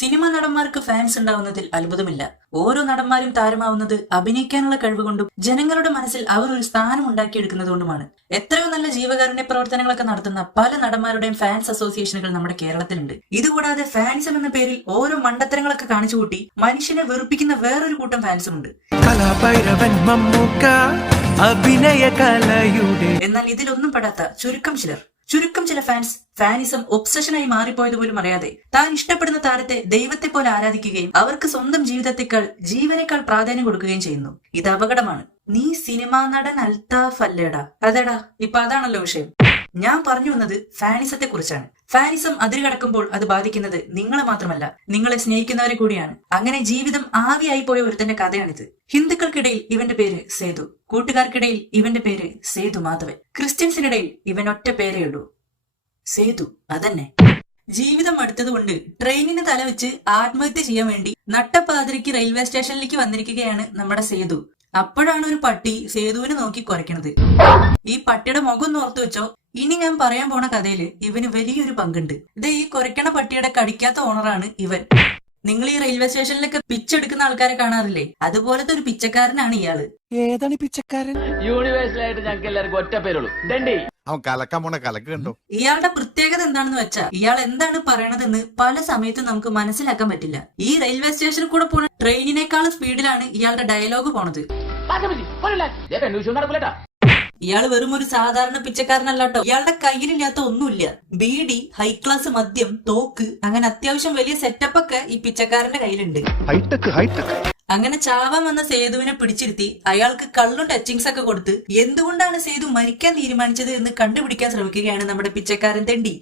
Cinema നടന്മാർക്ക് fans ഉണ്ടാവുന്നതിൽ അത്ഭുതമില്ല. ഓരോ നടന്മാരും താരമാവുന്നത് അഭിനയിക്കാനുള്ള കഴിവ് കൊണ്ടും ജനങ്ങളുടെ മനസ്സിൽ അവർ ഒരു സ്ഥാനം ഉണ്ടാക്കിയെടുക്കുന്നത് കൊണ്ടുമാണ്. എത്രയോ നല്ല ജീവകാരുണ്യ പ്രവർത്തനങ്ങളൊക്കെ നടത്തുന്ന പല നടന്മാരുടെയും ഫാൻസ് അസോസിയേഷനുകൾ നമ്മുടെ കേരളത്തിലുണ്ട്. ഇതുകൂടാതെ ഫാൻസം എന്ന പേരിൽ ഓരോ മണ്ടത്തരങ്ങളൊക്കെ കാണിച്ചുകൂട്ടി മനുഷ്യനെ വെറുപ്പിക്കുന്ന വേറൊരു കൂട്ടം ഫാൻസും ഉണ്ട്. എന്നാൽ ഇതിലൊന്നും പെടാത്ത ചുരുക്കം ചില ഫാനിസം ഒബ്സഷനായി മാറിപ്പോയത് പോലും അറിയാതെ താൻ ഇഷ്ടപ്പെടുന്ന താരത്തെ ദൈവത്തെ പോലെ ആരാധിക്കുകയും അവർക്ക് സ്വന്തം ജീവനേക്കാൾ പ്രാധാന്യം കൊടുക്കുകയും ചെയ്യുന്നു. ഇത് അപകടമാണ്. നീ സിനിമാ നടൻ അൽത്താഫ് അല്ലേടാ? അതെടാ, ഇപ്പൊ അതാണല്ലോ വിഷയം. ഞാൻ പറഞ്ഞു വന്നത് ഫാനിസത്തെ കുറിച്ചാണ്. ഫാനിസം അതിരുകടക്കുമ്പോൾ അത് ബാധിക്കുന്നത് നിങ്ങളെ മാത്രമല്ല, നിങ്ങളെ സ്നേഹിക്കുന്നവരെ കൂടിയാണ്. അങ്ങനെ ജീവിതം ആവിയായി പോയ ഒരുത്തന്റെ കഥയാണിത്. ഹിന്ദുക്കൾക്കിടയിൽ ഇവന്റെ പേര് സേതു, കൂട്ടുകാർക്കിടയിൽ ഇവന്റെ പേര് സേതു മാധവൻ, ക്രിസ്ത്യൻസിനിടയിൽ ഇവൻ ഒറ്റ പേരേ ഉള്ളൂ, സേതു. അതന്നെ. ജീവിതം അടുത്തതുകൊണ്ട് ട്രെയിനിന് തലവെച്ച് ആത്മഹത്യ ചെയ്യാൻ വേണ്ടി നട്ടപ്പാതിരിക്ക് റെയിൽവേ സ്റ്റേഷനിലേക്ക് വന്നിരിക്കുകയാണ് നമ്മുടെ സേതു. അപ്പോഴാണ് ഒരു പട്ടി സേതുവിനെ നോക്കി കുരയ്ക്കണത്. ഈ പട്ടിയുടെ മുഖം ഓർത്തു വെച്ചോ. ഇനി ഞാൻ പറയാൻ പോണ കഥയില് ഇവന് വലിയൊരു പങ്കുണ്ട്. ഇത് ഈ കുരയ്ക്കണ പട്ടിയുടെ കടിക്കാത്ത ഓണറാണ് ഇവൻ. നിങ്ങൾ ഈ റെയിൽവേ സ്റ്റേഷനിലൊക്കെ പിച്ചെടുക്കുന്ന ആൾക്കാരെ കാണാറില്ലേ? അതുപോലത്തെ ഒരു പിച്ചക്കാരനാണ് ഇയാള്. ഏതാണ് പിച്ചക്കാരൻ? യൂണിവേഴ്സലായിട്ട് ഞങ്ങൾക്ക് എല്ലാവർക്കും ഒറ്റ പേരുള്ളൂ, ഡണ്ടി. അവൻ കലക്കാൻ പോണ കലക്ക് കണ്ടോ? ഇയാളുടെ പ്രത്യേകത എന്താണെന്ന് വെച്ചാൽ ഇയാൾ എന്താണ് പറയണതെന്ന് പല സമയത്തും നമുക്ക് മനസ്സിലാക്കാൻ പറ്റില്ല. ഈ റെയിൽവേ സ്റ്റേഷനിൽ കൂടെ പോണ ട്രെയിനിനേക്കാളും സ്പീഡിലാണ് ഇയാളുടെ ഡയലോഗ് പോണത്. ഇയാള് വെറും ഒരു സാധാരണ പിച്ചക്കാരനല്ലാട്ടോ. ഇയാളുടെ കയ്യിലില്ലാത്ത ഒന്നുമില്ല. ബീഡി, ഹൈ ക്ലാസ് മദ്യം, തോക്ക്, അങ്ങനെ അത്യാവശ്യം വലിയ സെറ്റപ്പ് ഒക്കെ ഈ പിച്ചക്കാരന്റെ കയ്യിലുണ്ട്. അങ്ങനെ ചാവാൻ വന്ന സേതുവിനെ പിടിച്ചിരുത്തി അയാൾക്ക് കള്ളും ടച്ചിങ്സ് ഒക്കെ കൊടുത്ത് എന്തുകൊണ്ടാണ് സേതു മരിക്കാൻ തീരുമാനിച്ചത് എന്ന് കണ്ടുപിടിക്കാൻ ശ്രമിക്കുകയാണ് നമ്മുടെ പിച്ചക്കാരൻ തെണ്ടി.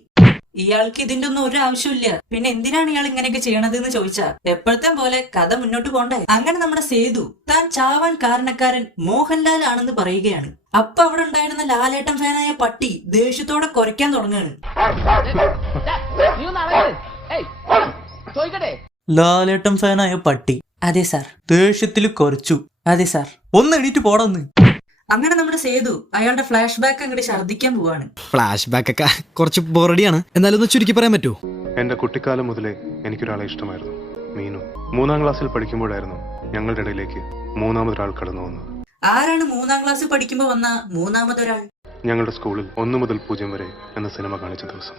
ഇയാൾക്ക് ഇതിന്റെ ഒന്നും ഒരു ആവശ്യമില്ല. പിന്നെ എന്തിനാണ് ഇയാൾ ഇങ്ങനെയൊക്കെ ചെയ്യണത് എന്ന് ചോദിച്ചാ എപ്പോഴത്തെ പോലെ കഥ മുന്നോട്ട് പോണ്ടേ. അങ്ങനെ നമ്മുടെ സേതു താൻ ചാവാൻ കാരണക്കാരൻ മോഹൻലാൽ ആണെന്ന് പറയുകയാണ്. അപ്പൊ അവിടെ ഉണ്ടായിരുന്ന ലാലേട്ടൻ ഫാനായ പട്ടി ദേഷ്യത്തോടെ കുരയ്ക്കാൻ തുടങ്ങുകയാണ്. ലാലേട്ടൻ ഫാനായ പട്ടി അതെ സാർ, ദേഷ്യത്തിൽ കുറച്ചു. അതെ സാർ, ഒന്ന് എണീറ്റ് പോടൊന്ന്. അങ്ങനെ നമ്മുടെ സേതു അയാളുടെ ഫ്ലാഷ് ബാക്ക് അങ്ങോട്ട് ഛർദ്ദിക്കാൻ പോവാണ്. ഫ്ലാഷ് ബാക്ക് ഒക്കെ കുറച്ച് ബോറടിയാണ്, എന്നാലും ഒന്ന് ചുരുക്കി പറയാൻ പറ്റുമോ? എന്റെ കുട്ടിക്കാലം മുതലേ എനിക്കൊരാളെ ഇഷ്ടമായിരുന്നു, മീനു. 3ാം ക്ലാസ്സിൽ പഠിക്കുമ്പോഴായിരുന്നു ഞങ്ങളുടെ ഇടയിലേക്ക് മൂന്നാമതൊരാൾ കടന്നു വന്നത്. ആരാണ് 3ാം ക്ലാസ്സിൽ പഠിക്കുമ്പോ വന്ന മൂന്നാമതൊരാൾ? ഞങ്ങളുടെ സ്കൂളിൽ 1 മുതൽ 0 വരെ എന്ന സിനിമ കാണിച്ച ദിവസം.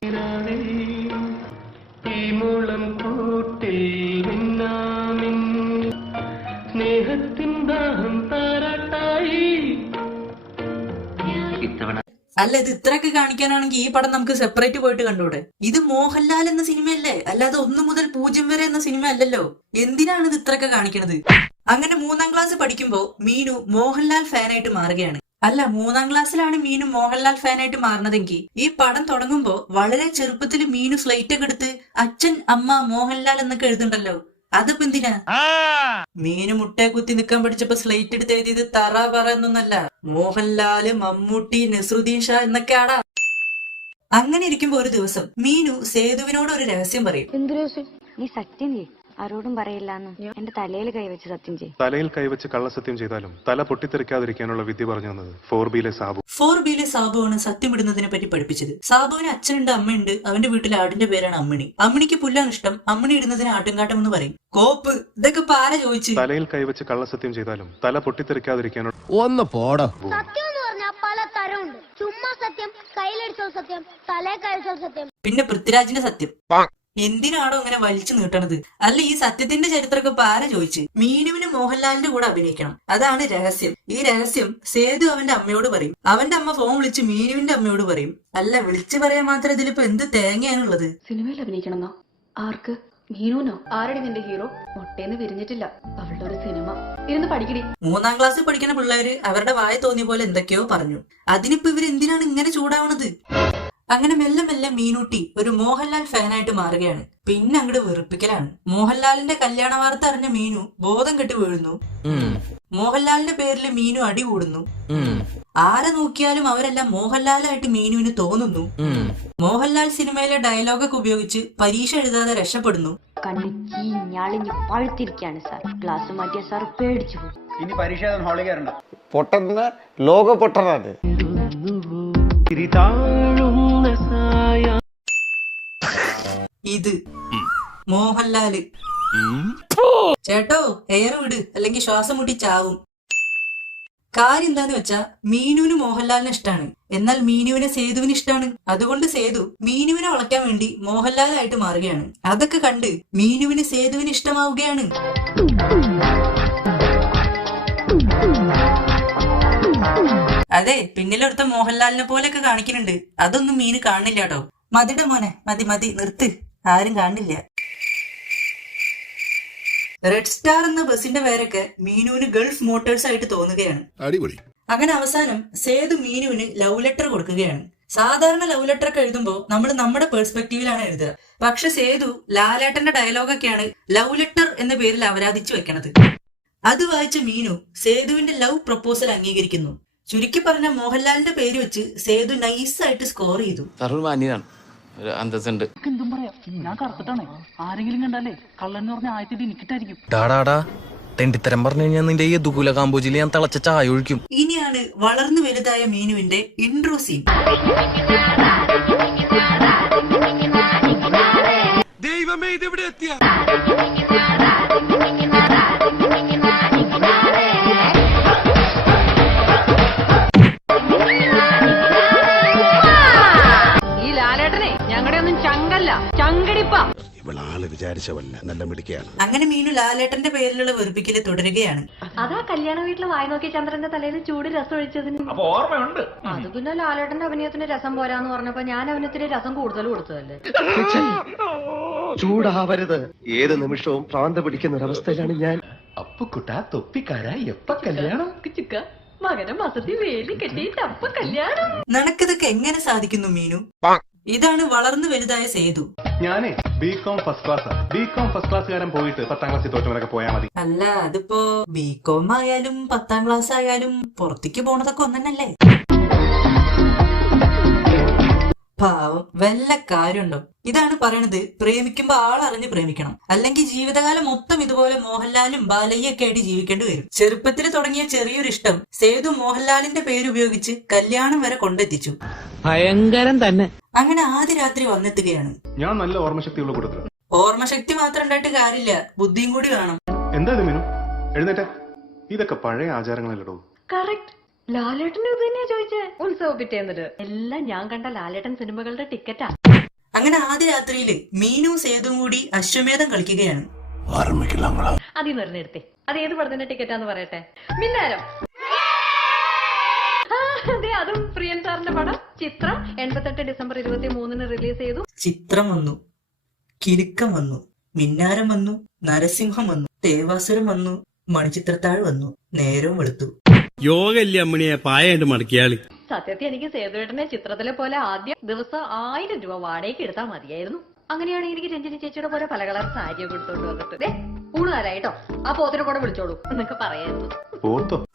അല്ല, ഇത് ഇത്രയൊക്കെ കാണിക്കാനാണെങ്കിൽ ഈ പടം നമുക്ക് സെപ്പറേറ്റ് പോയിട്ട് കണ്ടൂടെ? ഇത് മോഹൻലാൽ എന്ന സിനിമയല്ലേ, അല്ലാതെ 1 മുതൽ 0 വരെ എന്ന സിനിമ അല്ലല്ലോ. എന്തിനാണ് ഇത് ഇത്രയൊക്കെ കാണിക്കണത്? അങ്ങനെ 3ാം ക്ലാസ് പഠിക്കുമ്പോ മീനു മോഹൻലാൽ ഫാനായിട്ട് മാറുകയാണ്. അല്ല, 3ാം ക്ലാസ്സിലാണ് മീനു മോഹൻലാൽ ഫാനായിട്ട് മാറുന്നതെങ്കിൽ ഈ പടം തുടങ്ങുമ്പോ വളരെ ചെറുപ്പത്തിൽ മീനു സ്ലൈറ്റ് ഒക്കെ എടുത്ത് അച്ഛൻ, അമ്മ, മോഹൻലാൽ എന്നൊക്കെ എഴുതുണ്ടല്ലോ. അതിപ്പോ എന്തിനാ? മീനു മുട്ടയെ കുത്തി നിൽക്കാൻ പഠിച്ചപ്പോ സ്ലൈറ്റ് എടുത്ത് എഴുതിയത് തറ പറ എന്നൊന്നല്ല, മോഹൻലാല്, മമ്മൂട്ടി, നസ്രുദ്ദീൻ ഷാ എന്നൊക്കെയാടാ. അങ്ങനെ ഇരിക്കുമ്പോ ഒരു ദിവസം മീനു സേതുവിനോട് ഒരു രഹസ്യം പറയും. എന്ത് രഹസ്യം? നീ സത്യം ചെയ്യ്, ആരോടും പറയില്ലാന്ന്. എന്റെ തലയിൽ കൈവച്ച് സത്യം ചെയ്യും. തലയിൽ കൈവച്ച് കള്ളസത്യം ചെയ്താലും തല പൊട്ടിത്തെറിക്കാതിരിക്കാനുള്ള വിദ്യ പറഞ്ഞു തന്നത് 4Bയിലെ സാബു. 4Bയിലെ സാബുവാണ് സത്യമിടുന്നതിനെ പറ്റി പഠിപ്പിച്ചത്. സാബുവിന് അച്ഛനുണ്ട്, അമ്മയുണ്ട്. അവന്റെ വീട്ടിലെ ആടിന്റെ പേരാണ് അമ്മിണി. അമ്മിണിക്ക് പുല്ലാണ് ഇഷ്ടം. അമ്മിണി ഇടുന്നതിന് ആട്ടുംകാട്ടം എന്ന് പറയും. കോപ്പ്, ഇതൊക്കെ പാര ചോദിച്ചു. തലയിൽ കൈവച്ച് കള്ളസത്യം ചെയ്താലും തല പൊട്ടിത്തെറിക്കാതിരിക്കാനുള്ള ഒന്ന് പോടോ. സത്യം എന്ന് പറഞ്ഞാൽ പല തരമുണ്ട്. ചുമ്മാ സത്യം, കയ്യിലടിച്ചോ സത്യം, തലേ കഴിച്ചോ സത്യം, പിന്നെ പൃഥ്വിരാജിന്റെ സത്യം. എന്തിനാണോ അങ്ങനെ വലിച്ചു നീട്ടണത്? അല്ല, ഈ സത്യത്തിന്റെ ചരിത്രമൊക്കെ പാര ചോദിച്ച്. മീനുവിന് മോഹൻലാലിന്റെ കൂടെ അഭിനയിക്കണം, അതാണ് രഹസ്യം. ഈ രഹസ്യം സേതു അവന്റെ അമ്മയോട് പറയും. അവന്റെ അമ്മ ഫോൺ വിളിച്ച് മീനുവിന്റെ അമ്മയോട് പറയും. അല്ല, വിളിച്ചു പറയാൻ മാത്രം ഇതിലിപ്പോ എന്ത് തേങ്ങയാണുള്ളത്? സിനിമയിൽ അഭിനയിക്കണമെന്നോ? ആർക്ക്? മീനുനോ? ആരടി നിന്റെ ഹീറോ? ഒട്ടേന്ന് വിരിഞ്ഞിട്ടില്ല, അവളുടെ ഒരു സിനിമ. ഇരുന്ന് പഠിക്കടി. 3ാം ക്ലാസ്സിൽ പഠിക്കുന്ന പിള്ളേര് അവരുടെ വായ തോന്നിയ പോലെ എന്തൊക്കെയോ പറഞ്ഞു. അതിനിപ്പോ ഇവരെന്തിനാണ് ഇങ്ങനെ ചൂടാവണത്? അങ്ങനെ മെല്ലെ മെല്ലെ മീനൂട്ടി ഒരു മോഹൻലാൽ ഫാനായിട്ട് മാറുകയാണ്. പിന്നെ അങ്ങോട്ട് വെറുപ്പിക്കലാണ്. മോഹൻലാലിന്റെ കല്യാണ വാർത്ത അറിഞ്ഞ മീനു ബോധം കെട്ടി വീഴുന്നു. മോഹൻലാലിന്റെ പേരിൽ മീനു അടി കൂടുന്നു. ആരെ നോക്കിയാലും അവരെല്ലാം മോഹൻലാലായിട്ട് മീനുവിന് തോന്നുന്നു. മോഹൻലാൽ സിനിമയിലെ ഡയലോഗൊക്കെ ഉപയോഗിച്ച് പരീക്ഷ എഴുതാതെ രക്ഷപ്പെടുന്നു. പഴുത്തിരിക്കാണ് സാർ. ക്ലാസ് മാറ്റിയ സാർ പേടിച്ചു പോയി. ഇനി പരീക്ഷ ഹാളിൽ കയറണ്ട. പൊട്ടന്ന ലോക പൊട്ടനാണ്. ഇത് മോഹൻലാല്. ചേട്ടോ എയർ വിട്, അല്ലെങ്കിൽ ശ്വാസം മുട്ടി ചാവും. കാര്യം എന്താന്ന് വെച്ചാ മീനുവിന് മോഹൻലാലിനെ ഇഷ്ടാണ്, എന്നാൽ മീനുവിനെ സേതുവിന് ഇഷ്ടാണ്. അതുകൊണ്ട് സേതു മീനുവിനെ വളയ്ക്കാൻ വേണ്ടി മോഹൻലാലായിട്ട് മാറുകയാണ്. അതൊക്കെ കണ്ട് മീനുവിന് സേതുവിന് ഇഷ്ടമാവുകയാണ്. അതെ, പിന്നിലൊരുത്ത മോഹൻലാലിനെ പോലെയൊക്കെ കാണിക്കുന്നുണ്ട്. അതൊന്നും മീന് കാണില്ല കേട്ടോ. മതിയുടെ മോനെ, മതി മതി നിർത്ത്, ആരും കാണില്ല. റെഡ് സ്റ്റാർ എന്ന ബസിന്റെ പേരൊക്കെ മീനുവിന് ഗൾഫ് മോട്ടോഴ്സ് ആയിട്ട് തോന്നുകയാണ്. അടിപൊളി. അങ്ങനെ അവസാനം സേതു മീനുവിന് ലവ് ലെറ്റർ കൊടുക്കുകയാണ്. സാധാരണ ലവ് ലെറ്റർ ഒക്കെ എഴുതുമ്പോൾ നമ്മൾ നമ്മുടെ പെർസ്പെക്റ്റീവിലാണ് എഴുതുക. പക്ഷെ സേതു ലാലേട്ടന്റെ ഡയലോഗൊക്കെയാണ് ലവ് ലെറ്റർ എന്ന പേരിൽ അവരാധിച്ചു വെക്കണത്. അത് വായിച്ച മീനു സേതുവിന്റെ ലവ് പ്രപ്പോസൽ അംഗീകരിക്കുന്നു. ചുരുക്കി പറഞ്ഞ മോഹൻലാലിന്റെ പേര് വെച്ച് സേതു നൈസായിട്ട് സ്കോർ ചെയ്തു. സർവ്വമാന്യനാണ്, ഒരു അന്തസ്സുണ്ട്. എന്തും പറയാം, ഞാൻ കറുത്തിട്ടാണ്. ആരെങ്കിലും കണ്ടാലേ കള്ളെന്ന് പറഞ്ഞ ആദ്യത്തെ എനിക്കിട്ടായിരിക്കും. തെണ്ടിത്തരം പറഞ്ഞു കഴിഞ്ഞാൽ നിന്റെ ഈ ദുകുല കാമ്പോജിൽ ഞാൻ തിളച്ച ചായ ഒഴിക്കും. ഇനിയാണ് വളർന്നു വലുതായ മീനുവിന്റെ ഇൻട്രോ സീൻ. ദൈവമേ, ഇതെവിടെ എത്തിയ? ഈ ലാലേട്ടനെ ഞങ്ങളുടെ ഒന്നും ചങ്കല്ല, ചങ്കടിപ്പ. ഇവളാള് വിചാരിച്ചവല്ല, നല്ല മിടുക്കിയാണ്. അങ്ങനെ മീനു ലാലേട്ടന്റെ പേരിലുള്ള വെറുപ്പിക്കല് തുടരുകയാണ്. അതാ കല്യാണ വീട്ടിൽ വായി നോക്കി ചന്ദ്രന്റെ തലയിൽ ചൂട് രസം ഒഴിച്ചതിന്. അപ്പൊ ഓർമ്മയുണ്ട്. അത് പിന്നെ ലാലേട്ടന്റെ അഭിനയത്തിന് രസം പോരാന്ന് പറഞ്ഞപ്പോ ഞാൻ അവനത്തിന് രസം കൂടുതൽ കൊടുത്തതല്ലേ. ചൂടാവരുത്, ഏത് നിമിഷവും പ്രാന്ത പിടിക്കുന്ന ഒരവസ്ഥയിലാണ് ഞാൻ. അപ്പുക്കുട്ട തൊപ്പിക്കാര എപ്പ കല്യാണം? മകനെ മസത്തി വേലി കെട്ടിയിട്ട് അപ്പ കല്യാണം. നിനക്കിതൊക്കെ എങ്ങനെ സാധിക്കുന്നു മീനു? ഇതാണ് വളർന്നു വലുതായ സേതു. ഞാനേ ബികോം ഫസ്റ്റ് ക്ലാസ്സുകാരൻ പോയിട്ട് 10ാം ക്ലാസ്സിൽ തോറ്റവരൊക്കെ പോയാൽ മതി. അല്ല, അതിപ്പോ ബികോം ആയാലും 10ാം ക്ലാസ് ആയാലും പുറത്തേക്ക് പോണതൊക്കെ ഒന്നല്ലേ? പാവം, വല്ല കാര്യമുണ്ടോ? ഇതാണ് പറയണത്, പ്രേമിക്കുമ്പോ ആളറിഞ്ഞ് പ്രേമിക്കണം, അല്ലെങ്കിൽ ജീവിതകാലം മൊത്തം ഇതുപോലെ മോഹൻലാലും ബാലയ്യൊക്കെ ആയിട്ട് ജീവിക്കേണ്ടി വരും. ചെറുപ്പത്തിൽ തുടങ്ങിയ ചെറിയൊരു ഇഷ്ടം സേതു മോഹൻലാലിന്റെ പേരുപയോഗിച്ച് കല്യാണം വരെ കൊണ്ടെത്തിച്ചു. ഭയങ്കരം തന്നെ. അങ്ങനെ ആദ്യ രാത്രി വന്നെത്തുകയാണ്. ഞാൻ നല്ല ഓർമ്മശക്തിയുള്ള കൂട്ടത്തില്. ഓർമ്മശക്തി മാത്രം ഉണ്ടായിട്ട് കാര്യമില്ല, ബുദ്ധിയും കൂടി വേണം. എന്താ ഇത് മീനു, എഴുന്നേറ്റ. ഇതൊക്കെ പഴയ ആചാരങ്ങളല്ലടോ. കറക്റ്റ്. ലാലേട്ടന്റെ ഇത് തന്നെയാ ചോദിച്ചേ. ഉത്സവ പിറ്റേന്നിട്ട് എല്ലാം ഞാൻ കണ്ട ലാലേട്ടൻ സിനിമകളുടെ ടിക്കറ്റാ. അങ്ങനെ ആദ്യ രാത്രിയില് മീനു സേതുവും കൂടി അശ്വമേധം കളിക്കുകയാണ്. അതിന്ന് എടുത്തേ, അത് ഏത് പടത്തിന്റെ ടിക്കറ്റാന്ന് പറയട്ടെ. മിന്നാരം. അതെ, അതും പ്രിയൻ സാറിന്റെ പടം ചിത്രം. 88 ഡിസംബർ 23 റിലീസ് ചെയ്തു. ചിത്രം വന്നു, കിലുക്കം വന്നു, മിന്നാരം വന്നു, നരസിംഹം വന്നു, ദേവാസുരം വന്നു, മണിച്ചിത്രത്താഴ് വന്നു, നേരവും വെളുത്തു. യോഗല്ലേ അമ്മണിയെ പായായിട്ട് മടക്കിയാളി. സത്യത്തിൽ എനിക്ക് സേതുവേട്ടനെ ചിത്രത്തിലെ പോലെ ആദ്യ ദിവസം 1000 രൂപ വാടകയ്ക്ക് എടുത്താൽ മതിയായിരുന്നു. അങ്ങനെയാണെങ്കിൽ എനിക്ക് രഞ്ജിനി ചേച്ചിയുടെ പോലെ പല കളർ സാരിയൊക്കെ എടുത്തോണ്ട് വന്നിട്ട് ഊണുകാരായിട്ടോ ആ പോത്തിനെ കൂടെ വിളിച്ചോളൂ എന്നൊക്കെ പറയായിരുന്നു.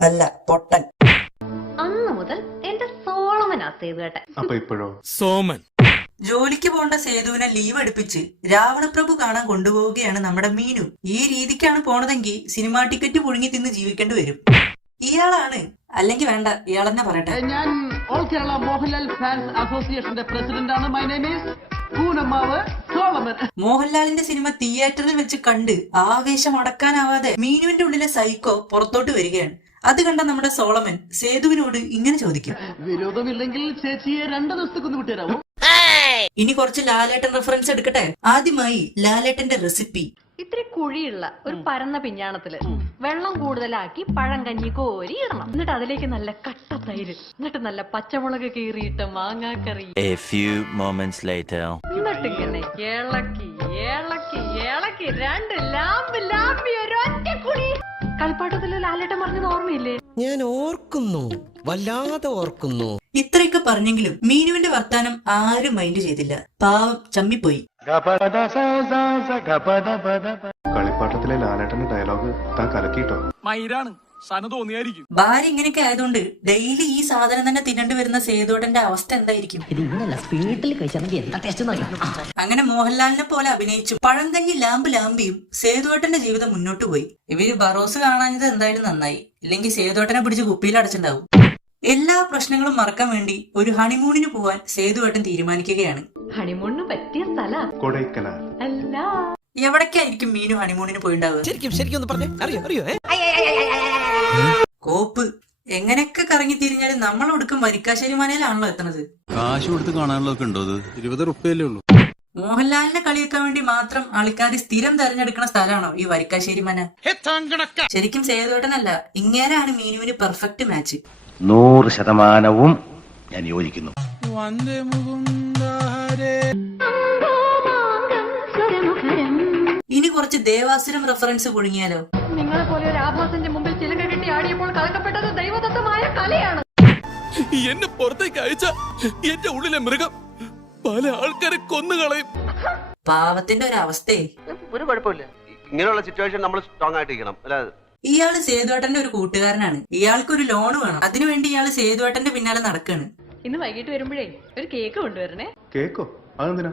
അല്ല, പൊട്ടൻ. അന്ന് മുതൽ എന്റെ സോളമനാ സേതുവേട്ടൻ. അപ്പൊ ഇപ്പോഴോ? സോമൻ. ജോലിക്ക് പോകേണ്ട സേതുവിനെ ലീവ് എടുപ്പിച്ച് രാവണപ്രഭു കാണാൻ കൊണ്ടുപോവുകയാണ് നമ്മുടെ മീനു. ഈ രീതിക്കാണ് പോണതെങ്കിൽ സിനിമാ ടിക്കറ്റ് പുഴുങ്ങി തിന്ന് ജീവിക്കേണ്ടി വരും. ഇയാളാണ്, അല്ലെങ്കിൽ വേണ്ട, ഇയാളെന്നെ പറയട്ടെ. ഞാൻ ഓൾ കേരള മോഹൻലാൽ ഫാൻസ് അസോസിയേഷന്റെ പ്രസിഡന്റാണ്. My name is Koonammavu Solomon. മോഹൻലാലിന്റെ സിനിമ തിയേറ്ററിൽ വെച്ച് കണ്ട് ആവേശം അടക്കാനാവാതെ മീനുവിന്റെ ഉള്ളിലെ സൈക്കോ പുറത്തോട്ട് വരികയാണ്. അത് കണ്ട നമ്മുടെ സോളമൻ സേതുവിനോട് ഇങ്ങനെ ചോദിക്കും, വിരോധമില്ലെങ്കിൽ ചേച്ചിയെ 2 ദിവസത്തേക്കൊന്ന് വിട്ടുതരാമോ? ഇനി കുറച്ച് ലാലേട്ടൻ റെഫറൻസ് എടുക്കട്ടെ. ആദ്യമായി ലാലേട്ടന്റെ റെസിപ്പി. ഇത്തിരി കുഴിയുള്ള ഒരു പരന്ന പിഞ്ഞാണത്തില് വെള്ളം കൂടുതലാക്കി പഴം കഞ്ഞി കോരി ഇടണം. എന്നിട്ട് അതിലേക്ക് നല്ല കട്ട തൈര്, എന്നിട്ട് നല്ല പച്ചമുളക് കീറിയിട്ട് മാങ്ങാക്കറി. എന്നിട്ട് ഇങ്ങനെ ഇളക്കി ഇളക്കി ഇളക്കി 2 ലാമ്പി ഒരൊറ്റ കുടി. കളിപ്പാട്ടത്തില് ലാലേട്ടൻ പറഞ്ഞത് ഓർമ്മയില്ലേ? ഞാൻ ഓർക്കുന്നു, വല്ലാതെ ഓർക്കുന്നു. ഇത്രയൊക്കെ പറഞ്ഞെങ്കിലും മീനുവിന്റെ വർത്താനം ആരും മൈൻഡ് ചെയ്തില്ല. പാവം ചമ്മിപ്പോയി. കളിപ്പാട്ടത്തിലെ ലാലേട്ടന്റെ ഡയലോഗ് താൻ കലക്കിട്ടോ. ഭാര്യ ഇങ്ങനെയൊക്കെ ആയതുകൊണ്ട് ഡെയിലി ഈ സാധനം തന്നെ തിന്നേണ്ടി വരുന്ന സേതുവേട്ടന്റെ അവസ്ഥ എന്തായിരിക്കും? അങ്ങനെ മോഹൻലാലിനെ പോലെ അഭിനയിച്ചു പഴങ്കഞ്ഞി ലാമ്പിയും സേതുവേട്ടന്റെ ജീവിതം മുന്നോട്ട് പോയി. ഇവര് ബറോസ് കാണാഞ്ഞത് എന്തായാലും നന്നായി, ഇല്ലെങ്കിൽ സേതുവേട്ടനെ പിടിച്ച് കുപ്പിയിൽ അടച്ചിട്ടുണ്ടാവും. എല്ലാ പ്രശ്നങ്ങളും മറക്കാൻ വേണ്ടി ഒരു ഹണിമൂണിന് പോവാൻ സേതുവേട്ടൻ തീരുമാനിക്കുകയാണ്. ഹണിമൂണിന് പറ്റിയ സ്ഥല കൊടൈക്കനാൽ അല്ല, എവിടേക്കായിരിക്കും മീനു ഹണിമൂണിന് പോയിണ്ടാവുക? ശരിക്കും ഒന്ന് പറഞ്ഞേ. അറിയോ കോപ്പ് എങ്ങനെയൊക്കെ കറങ്ങി തിരിഞ്ഞാലും നമ്മളൊടുക്കും വരിക്കാശ്ശേരി മനയിലാണല്ലോ എത്തണത്. കാശ് കൊടുത്ത് കാണാനുള്ളതൊക്കെ ഉണ്ടോ? 20 റുപ്യല്ലേ ഉള്ളൂ. മോഹൻലാലിനെ കളിയാക്കാൻ വേണ്ടി മാത്രം ആൾക്കാർ സ്ഥിരം തെരഞ്ഞെടുക്കുന്ന സ്ഥലമാണോ ഈ വരിക്കാശ്ശേരി മന? ശരിക്കും സേതുവേട്ടനല്ല, ഇങ്ങേരാണ് മീനുവിന് പെർഫെക്റ്റ് മാച്ച്. 100% ഞാൻ യോജിക്കുന്നു. ഇനി കുറച്ച് ദേവാസുരം റെഫറൻസ് പുഴുങ്ങിയാലോ? നിങ്ങളെ പോലെ ഒരു ആഭാസന്റെ മുമ്പിൽ ചിലക കെട്ടി ആടിയപ്പോൾ കലക്കപ്പെട്ടത് ദൈവദത്തമായ കലയാണ്. എന്നെ പുറത്തേക്ക് അയച്ച എന്റെ ഉള്ളിലെ മൃഗം പല ആൾക്കാരെ കൊന്നുകളയും. പാവത്തിന്റെ ഒരു അവസ്ഥയെ. ഒരു കുഴപ്പമില്ല, ഇങ്ങനെയുള്ള സിറ്റുവേഷൻ നമ്മൾ സ്ട്രോങ് ആയിട്ടിരിക്കണം. അല്ലാതെ ഇയാള് സേതുവേട്ടന്റെ ഒരു കൂട്ടുകാരനാണ്. ഇയാൾക്ക് ഒരു ലോൺ വേണം. അതിനുവേണ്ടി ഇയാള് സേതുവേട്ടന്റെ പിന്നാലെ നടക്കാണ്. ഇന്ന് വൈകിട്ട് വരുമ്പോഴേ ഒരു കേക്ക് കൊണ്ടുവരണേ. കേക്കോ? അതെന്തിനാ?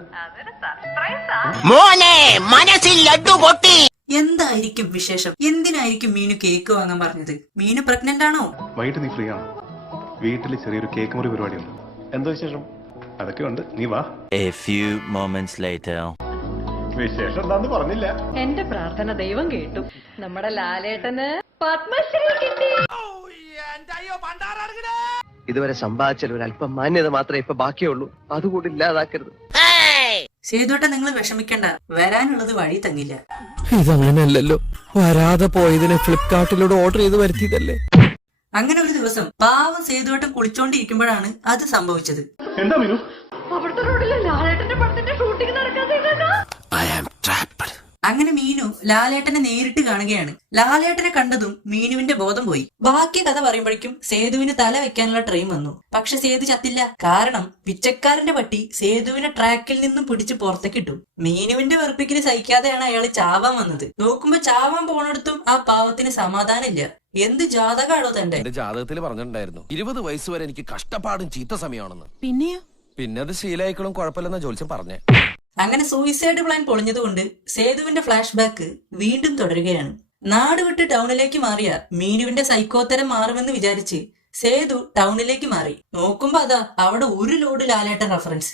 എന്തായിരിക്കും വിശേഷം? എന്തിനായിരിക്കും മീനു കേക്ക് വാങ്ങാൻ പറഞ്ഞത്? മീനു പ്രഗ്നന്റ് ആണോ? വൈകിട്ട് നീ ഫ്രീ ആണോ? വീട്ടിൽ ചെറിയൊരു കേക്ക് മുറി പരിപാടിയുണ്ട്. എന്താ വിശേഷം? അതൊക്കെ ഉണ്ട്, നീ വാ. വിശേഷം എന്താന്ന് പറഞ്ഞില്ല. എന്റെ പ്രാർത്ഥന ദൈവം കേട്ടു. നമ്മുടെ ലാലേട്ടന് പത്മശ്രീ കിട്ടി. ഇതുവരെ സമ്പാദിച്ചാൽ ഒരു അല്പം മാന്യത മാത്രമേ ഇപ്പൊ ബാക്കിയുള്ളൂ. അതുകൂടി ഇല്ലാതാക്കരുത്. സേതുവേട്ടൻ നിങ്ങൾ വിഷമിക്കണ്ട, വരാനുള്ളത് വഴി തങ്ങില്ല. ഇതങ്ങനെയല്ലല്ലോ, വരാതെ പോയതിനെ ഫ്ലിപ്കാർട്ടിലൂടെ ഓർഡർ ചെയ്ത് വരുത്തിയതല്ലേ. അങ്ങനെ ഒരു ദിവസം പാവം സേതുവേട്ടൻ കുളിച്ചോണ്ടിരിക്കുമ്പോഴാണ് അത് സംഭവിച്ചത്. എന്താ മീനു? അവിടുത്തെ റോഡിലെ ലാലേട്ടന്റെ പടത്തിന്റെ ഷൂട്ടിംഗ് നടക്കാതെ അങ്ങനെ മീനു ലാലേട്ടനെ നേരിട്ട് കാണുകയാണ്. ലാലേട്ടനെ കണ്ടതും മീനുവിന്റെ ബോധം പോയി. ബാക്കി കഥ പറയുമ്പോഴേക്കും സേതുവിന് തല വെക്കാനുള്ള ട്രെയിൻ വന്നു. പക്ഷെ സേതു ചത്തില്ല. കാരണം പിച്ചക്കാരന്റെ പട്ടി സേതുവിനെ ട്രാക്കിൽ നിന്നും പിടിച്ച് പുറത്തേക്കിട്ടു. മീനുവിന്റെ വെറുപ്പിക്കല് സഹിക്കാതെയാണ് അയാൾ ചാവാൻ വന്നത്. നോക്കുമ്പോ ചാവാൻ പോണടത്തും ആ പാവത്തിന് സമാധാനമില്ല. എന്ത് ജാതകാണോ തന്റെ? എന്റെ ജാതകത്തിൽ പറഞ്ഞിട്ടുണ്ടായിരുന്നു 20 വയസ്സ് വരെ എനിക്ക് കഷ്ടപ്പാടും ചീത്ത സമയമാണെന്ന്. പിന്നെ അത് ശീലായിക്കളും കുഴപ്പമില്ലെന്ന ജോത്സ്യം പറഞ്ഞേ. അങ്ങനെ സൂയിസൈഡ് പ്ലാൻ പൊളിഞ്ഞതുകൊണ്ട് സേതുവിന്റെ ഫ്ലാഷ് ബാക്ക് വീണ്ടും തുടരുകയാണ്. നാട് വിട്ട് ടൗണിലേക്ക് മാറിയ മീനുവിന്റെ സൈക്കോത്തരം മാറുമെന്ന് വിചാരിച്ച് സേതു ടൗണിലേക്ക് മാറി. നോക്കുമ്പോ അതാ അവിടെ ഒരു ലോഡ് ലാലേട്ടൻ റെഫറൻസ്.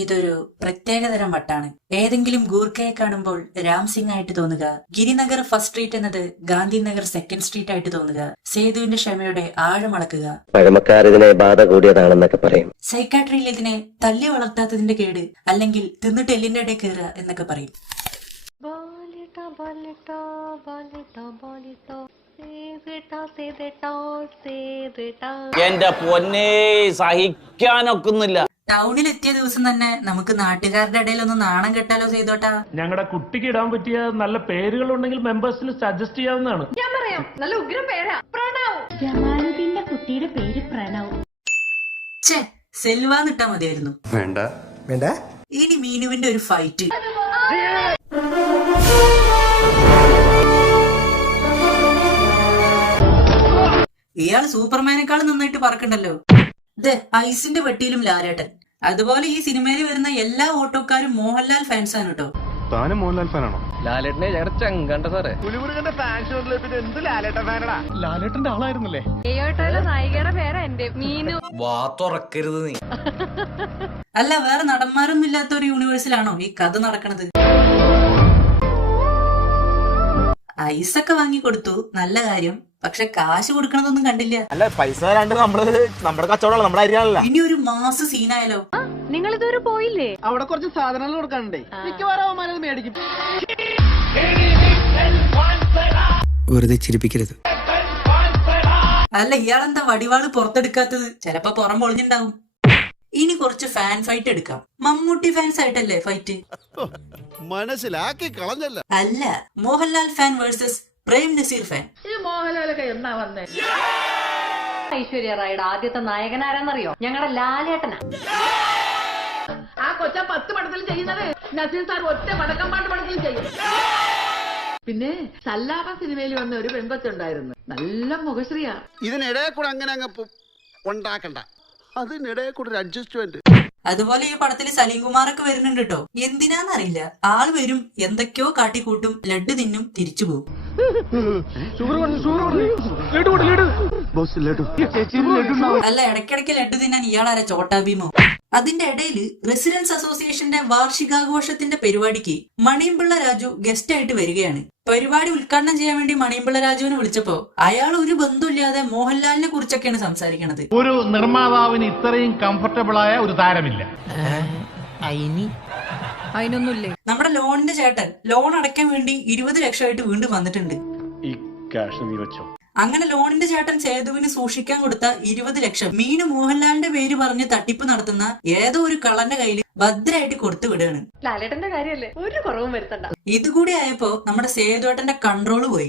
ഇതൊരു പ്രത്യേകതരം വട്ടാണ്. ഏതെങ്കിലും ഗൂർഖയെ കാണുമ്പോൾ രാം സിംഗ് ആയിട്ട് തോന്നുക, ഗിരിനഗർ ഫസ്റ്റ് സ്ട്രീറ്റ് എന്നത് ഗാന്ധിനഗർ സെക്കൻഡ് സ്ട്രീറ്റ് ആയിട്ട് തോന്നുക, സേതുവിന്റെ ക്ഷമയുടെ ആഴമളക്കുക. പഴമക്കാർ ഇതിനെ ബാധ കൂടിയതാണെന്നൊക്കെ പറയും. സൈക്കാട്രിയിൽ ഇതിനെ തല്ലി വളർത്താത്തതിന്റെ കേട്, അല്ലെങ്കിൽ തിന്നിട്ട് എല്ലിന്റെ ഇടയിൽ കയറുക എന്നൊക്കെ പറയും. എന്റെ പൊന്നേ, സഹിക്കാനൊക്കുന്നില്ല. ടൗണിലെത്തിയ ദിവസം തന്നെ നമുക്ക് നാട്ടുകാരുടെ ഇടയിൽ ഒന്ന് നാണം കെട്ടാലോ സേതോട്ടാ? ഞങ്ങളുടെ കുട്ടിക്ക് ഇടാൻ പറ്റിയ നല്ല പേരുകൾ ഉണ്ടെങ്കിൽ മെമ്പേഴ്സിന് സജസ്റ്റ് ചെയ്യാവുന്നതാണ്. ഞാൻ പറയാം, നല്ല ഉഗ്രം പേരാ, പ്രണവ്. ജമാലുദ്ദീന്റെ കുട്ടിയുടെ പേര് പ്രണവ്. ഛേ, സെൽവാന്ന് ഇട്ടാ മതിയായിരുന്നു. വേണ്ട. ഇനി മീനുവിന്റെ ഒരു ഫൈറ്റ്. ഇയാള് സൂപ്പർമാനേക്കാളും നന്നായിട്ട് പറക്കണ്ടല്ലോ. ഐസിന്റെ പെട്ടിയിലും ലാലേട്ടൻ. അതുപോലെ ഈ സിനിമയിൽ വരുന്ന എല്ലാ ഓട്ടോക്കാരും മോഹൻലാൽ ഫാൻസ് ആണ് കേട്ടോ. താനും മോഹൻലാൽ ഫാനാണോ? ലാലേട്ടനെ ഞങ്ങളുടെ ചങ്കണ്ട സാറേ. ലാലേട്ടന്റെ ആളായിരുന്നല്ലേ? നായികയുടെ പേരാ എന്റെ മീനു. വാ തുറക്കരുത് നീ. അല്ല, വേറെ നടന്മാരൊന്നും ഇല്ലാത്ത ഒരു യൂണിവേഴ്സിലാണോ ഈ കഥ നടക്കണത്? ഐസൊക്കെ വാങ്ങി കൊടുത്തു, നല്ല കാര്യം. പക്ഷെ കാശ് കൊടുക്കണതൊന്നും കണ്ടില്ല. അല്ല, പൈസ നമ്മുടെ കച്ചവടം നമ്മുടെ. ഇനി ഒരു മാസ് സീനായാലോ? നിങ്ങൾ ഇതുവരെ പോയില്ലേ? അവിടെ കുറച്ച് സാധനങ്ങൾ കൊടുക്കാനുണ്ടേ, മിക്കവാറും അവന്മാരത് മേടിക്കും. വെറുതെ ചിരിപ്പിക്കരുത്. അല്ല, ഇയാളെന്താ വടിവാള് പുറത്തെടുക്കാത്തത്? ചിലപ്പോ പുറം പൊളിഞ്ഞിണ്ടാവും. ഇനി കുറച്ച് ഫാൻ ഫൈറ്റ് എടുക്കാം. മമ്മൂട്ടി ഫാൻസ് ആയിട്ടല്ലേ ഫൈറ്റ്? മനസ്സിലാക്കി കളഞ്ഞല്ല. അല്ല, Mohanlal fan versus Prem Nazir fan. ഈ മോഹൻലാലൊക്കെ എന്നാ വന്നേ? ഐശ്വര്യ റായുടെ ആദ്യത്തെ നായകനാരാന്നറിയോ? ഞങ്ങളുടെ ലാലേട്ടനാ. ആ കൊച്ച 10 പടത്തിൽ ചെയ്യുന്നത് നസീർ സാർ ഒറ്റ വടക്കമ്പാട്ട് പടത്തിൽ ചെയ്യും. പിന്നെ സല്ലാപ സിനിമയിൽ വന്ന ഒരു പെൺകൊച്ചുണ്ടായിരുന്നു, നല്ല മുഖശ്രീയാ. ഇതിനിടെ കൂടെ അങ്ങനെ അങ്ങ് ഉണ്ടാക്കണ്ട. അതിനിടെ കൂടെ ഒരു അഡ്ജസ്റ്റ്മെന്റ്. അതുപോലെ ഈ പടത്തിൽ സലീം കുമാറൊക്കെ വരുന്നുണ്ട് കേട്ടോ. എന്തിനാന്നറിയില്ല, ആള് വരും, എന്തൊക്കെയോ കാട്ടിക്കൂട്ടും, ലഡ്ഡു തിന്നും, തിരിച്ചു പോകും. അല്ല, ഇടയ്ക്കിടയ്ക്ക് ലഡ്ഡു തിന്നാൻ ഇയാളാരാ? ചോട്ടാ ഭീമോ? അതിന്റെ ഇടയിൽ റെസിഡൻസ് അസോസിയേഷന്റെ വാർഷികാഘോഷത്തിന്റെ പരിപാടിക്ക് മണിയമ്പിള്ള രാജു ഗസ്റ്റ് ആയിട്ട് വരികയാണ്. പരിപാടി ഉദ്ഘാടനം ചെയ്യാൻ വേണ്ടി മണിയമ്പിള്ള രാജുവിനെ വിളിച്ചപ്പോ അയാൾ ഒരു ബന്ധമില്ലാതെ മോഹൻലാലിനെ കുറിച്ചൊക്കെയാണ് സംസാരിക്കണത്. ഒരു നിർമ്മാതാവിന് ഇത്രയും കംഫർട്ടബിൾ ആയ ഒരു താരമില്ല. അതിനൊന്നുമില്ലേ? നമ്മുടെ ലോണിന്റെ ചേട്ടൻ ലോൺ അടയ്ക്കാൻ വേണ്ടി 20 ലക്ഷമായിട്ട് വീണ്ടും വന്നിട്ടുണ്ട്. ഈ ക്യാഷ് നീ വെച്ചോ. അങ്ങനെ ലോണിന്റെ ചേട്ടൻ സേതുവിന് സൂക്ഷിക്കാൻ കൊടുത്ത 20 ലക്ഷം മീനു മോഹൻലാലിന്റെ പേര് പറഞ്ഞ് തട്ടിപ്പ് നടത്തുന്ന ഏതോ ഒരു കള്ളന്റെ കയ്യിൽ ഭദ്രമായിട്ട് കൊടുത്തു വിടുകയാണ്. ലാലേട്ടന്റെ കാര്യല്ലേ, ഒരു കുറവും വരുത്തണ്ട. ഇതുകൂടി ആയപ്പോ നമ്മുടെ സേതുവേട്ടന്റെ കൺട്രോള് പോയി.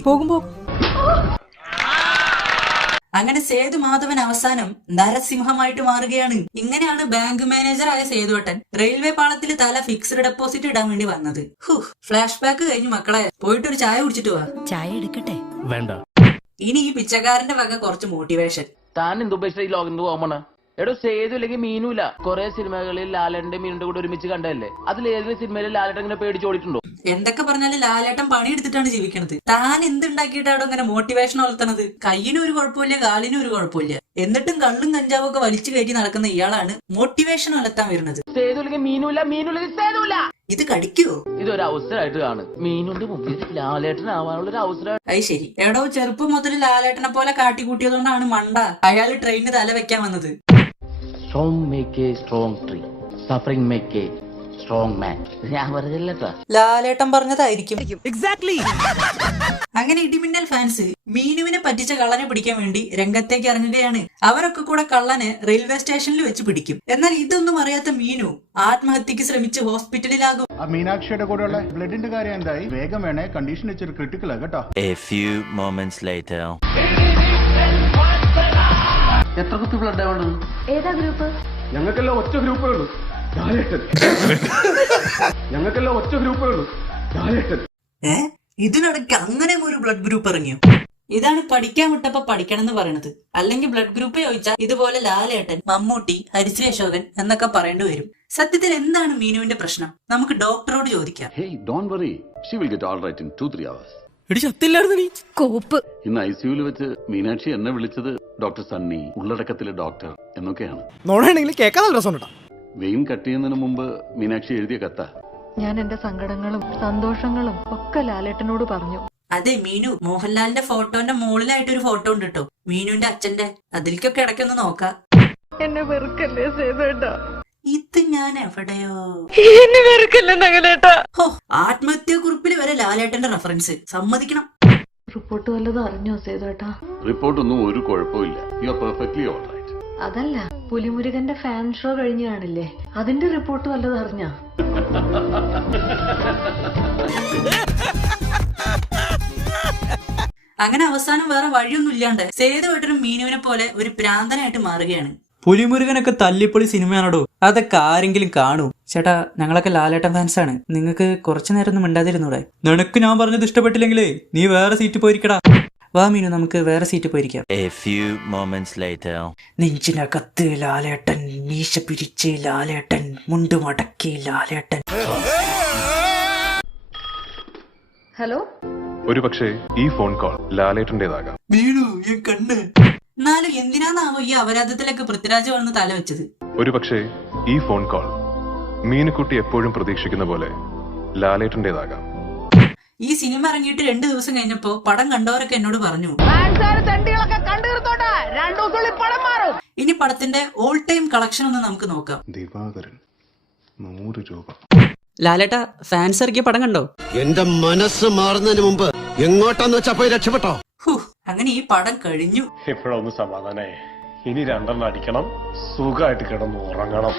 അങ്ങനെ സേതു മാധവൻ അവസാനം നരസിംഹമായിട്ട് മാറുകയാണ്. ഇങ്ങനെയാണ് ബാങ്ക് മാനേജറായ സേതുവേട്ടൻ റെയിൽവേ പാളത്തിൽ തല ഫിക്സ്ഡ് ഡെപ്പോസിറ്റ് ഇടാൻ വേണ്ടി വന്നത്. ഫ്ലാഷ് ബാക്ക് കഴിഞ്ഞു മക്കളെ, പോയിട്ടൊരു ചായ കുടിച്ചിട്ട് വാ. ചായ എടുക്കട്ടെ? വേണ്ട. ഇനി ഈ പിച്ചക്കാരന്റെ വക കുറച്ച് മോട്ടിവേഷൻ. താൻ എന്തുപേക്ഷ ഈ ലോകം പോകണ എടോ സേതു ഇല്ലെങ്കിൽ മീനുല. കുറെ സിനിമകളിൽ ലാലേട്ടന്റെ മീനിന്റെ കൂടെ ഒരുമിച്ച് കണ്ടതല്ലേ? അതിൽ ഏതെങ്കിലും സിനിമയിൽ ലാലേട്ടൻ ഇങ്ങനെ പേടിച്ചോടിയിട്ടുണ്ടോ? എന്തൊക്കെ പറഞ്ഞാലും ലാലേട്ടൻ പണിയെടുത്തിട്ടാണ് ജീവിക്കണത്. താൻ എന്തുണ്ടാക്കിയിട്ടാണോ ഇങ്ങനെ മോട്ടിവേഷൻ വളർത്തണത്? കയ്യിനും ഒരു കുഴപ്പമില്ല, കാലിനും ഒരു കുഴപ്പമില്ല. എന്നിട്ടും കള്ളും കഞ്ചാവും ഒക്കെ വലിച്ചു കയറ്റി നടക്കുന്ന ഇയാളാണ് മോട്ടിവേഷൻ വളർത്താൻ വരുന്നത്. സേതു ഇല്ലെങ്കിൽ മീനുല, മീനുല്ലെങ്കിൽ സേതുല. ഇത് കടിക്കുവോ? ഇതൊരു അവസരമായിട്ട് കാണും. മീനുന്റെ മുമ്പിൽ ലാലേട്ടനാവാനുള്ള ഒരു അവസരം. അത് ശരി. എടോ ചെറുപ്പം മുതൽ ലാലേട്ടനെ പോലെ കാട്ടിക്കൂട്ടിയതുകൊണ്ടാണ് മണ്ട അയാൾ ട്രെയിനിന് തല വെക്കാൻ വന്നത്. Strong make a strong tree. Suffering make a strong man. ഞാൻ പറഞ്ഞില്ലട്ടാ, ലാലേട്ടൻ പറഞ്ഞതായിരിക്കും. എക്സാക്ട്ലി. അങ്ങനെ ഇടിമിന്നൽ ഫാൻസ് മീനുവിനെ പറ്റിച്ച കള്ളനെ പിടിക്കാൻ വേണ്ടി രംഗത്തേക്ക് ഇറങ്ങുകയാണ്. അവരൊക്കെ കൂടെ കള്ളനെ റെയിൽവേ സ്റ്റേഷനിൽ വെച്ച് പിടിക്കും. എന്നാൽ ഇതൊന്നും അറിയാത്ത മീനു ആത്മഹത്യക്ക് ശ്രമിച്ച് ഹോസ്പിറ്റലിലാകും. മീനാക്ഷിയുടെ കൂടെയുള്ള ബ്ലഡിന്റെ കാര്യം എന്തായി? വേഗം വേണേ, കണ്ടീഷൻ വെച്ചൊരു ക്രിട്ടിക്കലാ കേട്ടോ. A few moments later. എത്ര കുപ്പി ബ്ലഡ് വേണ്ടത്? ഏതാ ഗ്രൂപ്പ്? ഞങ്ങൾക്കെല്ലാം ഒറ്റ ഗ്രൂപ്പേ ഉള്ളൂ, ലാലേട്ടൻ. ഞങ്ങൾക്കെല്ലാം ഒറ്റ ഗ്രൂപ്പേ ഉള്ളൂ, ലാലേട്ടൻ. ഇതിനിടയ്ക്ക് അങ്ങനെ ഒരു ബ്ലഡ് ഗ്രൂപ്പ് ഇറങ്ങിയോ? ഇതാണ് പഠിക്കാൻ വിട്ടപ്പോ പഠിക്കണം എന്ന് പറയണത്. അല്ലെങ്കിൽ ബ്ലഡ് ഗ്രൂപ്പ് ചോദിച്ചാൽ ഇതുപോലെ ലാലേട്ടൻ, മമ്മൂട്ടി, ഹരിശ്രീ അശോകൻ എന്നൊക്കെ പറയേണ്ടി വരും. സത്യത്തിൽ എന്താണ് മീനുവിന്റെ പ്രശ്നം? നമുക്ക് ഡോക്ടറോട് ചോദിക്കാം. Hey, don't worry. She will get all right in 2-3 hours. കോപ്പ്. ഇന്ന് ഐസിയുവിൽ വെച്ച് മീനാക്ഷി എന്നെ വിളിച്ചത് ഡോക്ടർ സണ്ണി, ഉള്ളടക്കത്തിലെ ഡോക്ടർ എന്നൊക്കെയാണ്. നോടാണെങ്കിൽ കേൾക്കാൻ നല്ല രസമുണ്ടാ. വെയിൻ കട്ട് ചെയ്യുന്നതിന് മുമ്പ് മീനാക്ഷി എഴുതിയ കത്ത. ഞാൻ എന്റെ സങ്കടങ്ങളും സന്തോഷങ്ങളും ഒക്കെ ലാലേട്ടനോട് പറഞ്ഞു. അതെ മീനു, മോഹൻലാലിന്റെ ഫോട്ടോന്റെ മുകളിലായിട്ട് ഒരു ഫോട്ടോ ഉണ്ട് കേട്ടോ, മീനുവിന്റെ അച്ഛന്റെ. അതിലേക്കൊക്കെ ഇടയ്ക്കൊന്ന് നോക്കാം. എന്നെ വെറുക്കല്ലേ സേതുവേട്ടാ? ഇത് ഞാൻ എവിടെയോ എന്നെ വെറുക്കല്ലേ നഗലേട്ടാ? ആത്മഹത്യാ കുറിപ്പിൽ വരെ ലാലേട്ടന്റെ റെഫറൻസ്. സമ്മതിക്കണം. റിപ്പോർട്ട് വല്ലതും അറിഞ്ഞോ സേതുവേട്ടാ? റിപ്പോർട്ടൊന്നും ഒരു കുഴപ്പമില്ല. You are perfectly all right. അതല്ല, പുലിമുരുകന്റെ ഫാൻ ഷോ കഴിഞ്ഞു കാണില്ലേ, അതിന്റെ റിപ്പോർട്ട് വല്ലതും അറിഞ്ഞാ? അങ്ങനെ അവസാനം വേറെ വഴിയൊന്നും ഇല്ലാണ്ട് സേതുവേട്ടനും മീനുവിനെ പോലെ ഒരു പ്രാന്തനായിട്ട് മാറുകയാണ്. പുലിമുരുകനൊക്കെ തല്ലിപ്പൊളി സിനിമയാണോ? അതൊക്കെ ആരെങ്കിലും കാണൂ? ചേട്ടാ, ഞങ്ങളൊക്കെ ലാലേട്ടൻ ഫാൻസ് ആണ്. നിങ്ങൾക്ക് കുറച്ചു നേരം ഒന്നും മിണ്ടാതിരുന്നൂടെ? നിനക്ക് ഞാൻ പറഞ്ഞത് ഇഷ്ടപ്പെട്ടില്ലെങ്കിലേ നീ വേറെ സീറ്റ് പോയിരിക്കടാ. വാ മീനു, നമുക്ക് വേറെ സീറ്റ് പോയിരിക്കാം. A few moments later. നെഞ്ചിനകത്ത് ലാലേട്ടൻ, മീശ പിരിച്ച് ലാലേട്ടൻ, മുണ്ടു മടക്കി ലാലേട്ടൻ. ഹലോ. ഒരു പക്ഷേ ഈ ഫോൺ കോൾ ലാലേട്ടന്റേതാകാം. വീണു ഈ കണ്ണ്. എന്നാലും എന്തിനാന്നാവോ ഈ അപരാധത്തിലൊക്കെ പൃഥ്വിരാജ് വന്ന് തല വെച്ചത്? ഒരു പക്ഷേ ഈ ഫോൺ കോൾ മീനുക്കുട്ടി എപ്പോഴും പ്രതീക്ഷിക്കുന്ന പോലെ ലാലേട്ടന്റേതാകാം. ഈ സിനിമ ഇറങ്ങിയിട്ട് 2 ദിവസം കഴിഞ്ഞപ്പോ പടം കണ്ടവരൊക്കെ എന്നോട് പറഞ്ഞു, ഇനി പടത്തിന്റെ ഓൾ ടൈം കളക്ഷൻ ഒന്ന് നമുക്ക് നോക്കാം. ദിവാകരൻ 100 രൂപ. ലാലേട്ടാ, ഫാൻസ് ഇറക്കിയ പടം കണ്ടോ? എന്റെ മനസ്സ് മാറുന്നതിന് മുമ്പ് എങ്ങോട്ടാന്ന് വെച്ചാ പോയി രക്ഷപ്പെട്ടോ. അങ്ങനെ ഈ പടം കഴിഞ്ഞു. ഇപ്പോഴൊന്ന് സമാധാനായേ. ഇനി 2 അടിക്കണം, സുഖമായിട്ട് കിടന്ന് ഉറങ്ങണം.